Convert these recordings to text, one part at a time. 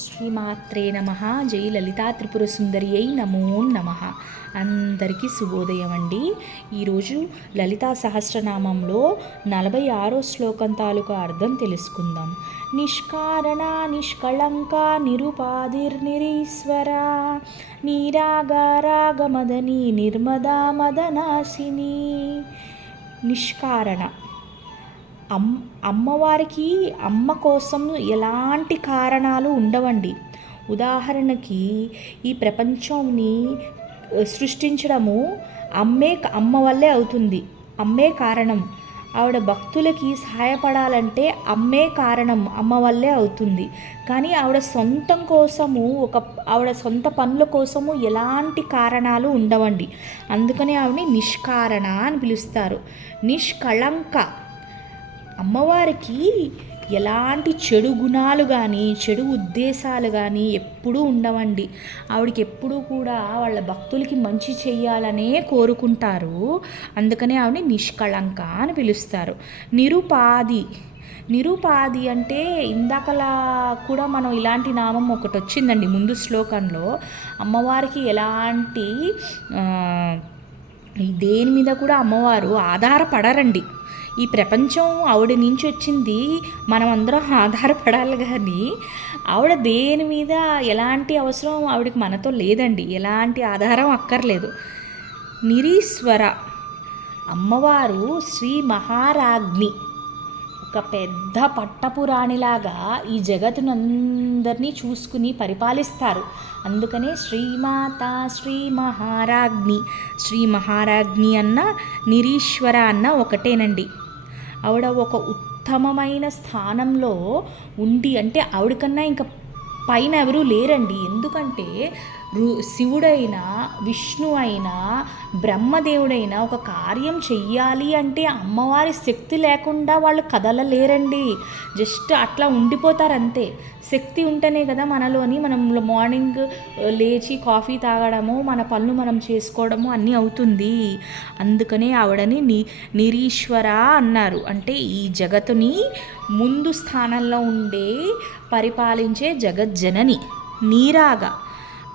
శ్రీమాత్రే నమ. జై లలితా త్రిపుర సుందరి అయి నమో నమ. అందరికీ శుభోదయం అండి ఈరోజు లలితా సహస్రనామంలో నలభై ఆరో శ్లోకం తాలూకా అర్థం తెలుసుకుందాం. నిష్కారణ నిష్కళంక నిరుపాధిర్నిరీశ్వర నీరాగారాగమదని నిర్మదా మదనాశిని. నిష్కారణ. అమ్ అమ్మవారికి అమ్మ కోసం ఎలాంటి కారణాలు ఉండవండి. ఉదాహరణకి ఈ ప్రపంచంని సృష్టించడము అమ్మే అమ్మ వల్లే అవుతుంది. అమ్మే కారణం. ఆవిడ భక్తులకి సహాయపడాలంటే అమ్మే కారణం అమ్మ వల్లే అవుతుంది. కానీ ఆవిడ సొంతం కోసము ఒక ఆవిడ సొంత పనుల కోసము ఎలాంటి కారణాలు ఉండవండి. అందుకని ఆవిడని నిష్కారణ అని పిలుస్తారు. నిష్కళంక. అమ్మవారికి ఎలాంటి చెడు గుణాలు కానీ చెడు ఉద్దేశాలు కానీ ఎప్పుడూ ఉండవండి. ఆవిడకి ఎప్పుడూ కూడా వాళ్ళ భక్తులకి మంచి చెయ్యాలనే కోరుకుంటారు. అందుకనే ఆవిడని నిష్కళంక అని పిలుస్తారు. నిరుపాది. నిరుపాది అంటే ఇందాకలా కూడా మనం ఇలాంటి నామం ఒకటి వచ్చిందండి. ముందు శ్లోకంలో అమ్మవారికి ఎలాంటి దేని మీద కూడా అమ్మవారు ఆధారపడరండి. ఈ ప్రపంచం ఆవిడ నుంచి వచ్చింది మనం అందరం ఆధారపడాలి కానీ ఆవిడ దేని మీద ఎలాంటి అవసరం ఆవిడకి మనతో లేదండి. ఎలాంటి ఆధారం అక్కర్లేదు. నిరీశ్వర అమ్మవారు శ్రీ మహారాజ్ని ఒక పెద్ద పట్టపురాణిలాగా ఈ జగత్తునందరినీ చూసుకుని పరిపాలిస్తారు. అందుకనే శ్రీమాత శ్రీ మహారాజ్ని శ్రీ మహారాజ్ని అన్న నిరీశ్వర అన్న ఒకటేనండి. ఆవిడ ఒక ఉత్తమమైన స్థానంలో ఉండి అంటే ఆవిడకన్నా ఇంకా పైన ఎవరూ లేరండి. ఎందుకంటే రు శివుడైనా విష్ణు అయినా బ్రహ్మదేవుడైనా ఒక కార్యం చెయ్యాలి అంటే అమ్మవారి శక్తి లేకుండా వాళ్ళు కదలలేరండి. జస్ట్ అట్లా ఉండిపోతారు అంతే శక్తి ఉంటేనే కదా మనలోని మనం మార్నింగ్ లేచి కాఫీ తాగడము మన పనులు మనం చేసుకోవడము అన్నీ అవుతుంది. అందుకనే ఆవిడని ని నిరీశ్వర అన్నారు. అంటే ఈ జగత్తుని ముందు స్థానంలో ఉండే పరిపాలించే జగజ్జనని నీరాగా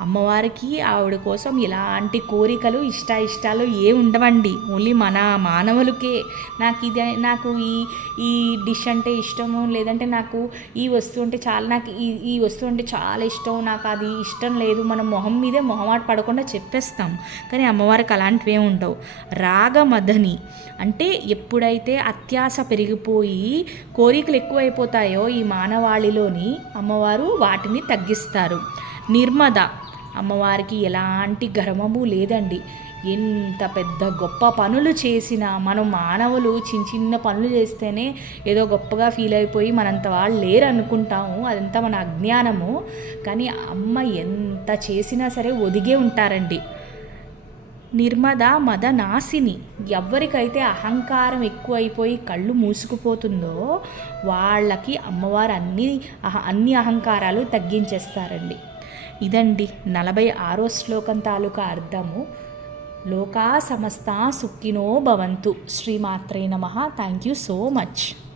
అమ్మవారికి ఆవిడ కోసం ఎలాంటి కోరికలు ఇష్ట ఇష్టాలు ఏ ఉండవండి. ఓన్లీ మన మానవులకే. నాకు ఇది నాకు ఈ ఈ డిష్ అంటే ఇష్టము లేదంటే నాకు ఈ వస్తువు అంటే చాలా నాకు ఈ ఈ వస్తువు అంటే చాలా ఇష్టం నాకు అది ఇష్టం లేదు మనం మొహం మీదే మొహమాట పడకుండా చెప్పేస్తాం. కానీ అమ్మవారికి అలాంటివి ఏమి ఉండవు. రాగమదని అంటే ఎప్పుడైతే అత్యాస పెరిగిపోయి కోరికలు ఎక్కువైపోతాయో ఈ మానవాళిలోని అమ్మవారు వాటిని తగ్గిస్తారు. నిర్మద అమ్మవారికి ఎలాంటి గర్వము లేదండి. ఎంత పెద్ద గొప్ప పనులు చేసినా మనం మానవులు చిన్న చిన్న పనులు చేస్తేనే ఏదో గొప్పగా ఫీల్ అయిపోయి మనంత వాళ్ళు లేరు అనుకుంటాము అదంతా మన అజ్ఞానము. కానీ అమ్మ ఎంత చేసినా సరే ఒదిగే ఉంటారండి. నిర్మద మద నాశిని ఎవరికైతే అహంకారం ఎక్కువైపోయి కళ్ళు మూసుకుపోతుందో వాళ్ళకి అమ్మవారు అన్ని అన్ని అహంకారాలు తగ్గించేస్తారండి. ఇదండి నలభై ఆరో శ్లోకం తాలూకా అర్థము. లోకా సమస్త సుఖినో భవంతు. శ్రీమాత్రే నమ. Thank you so much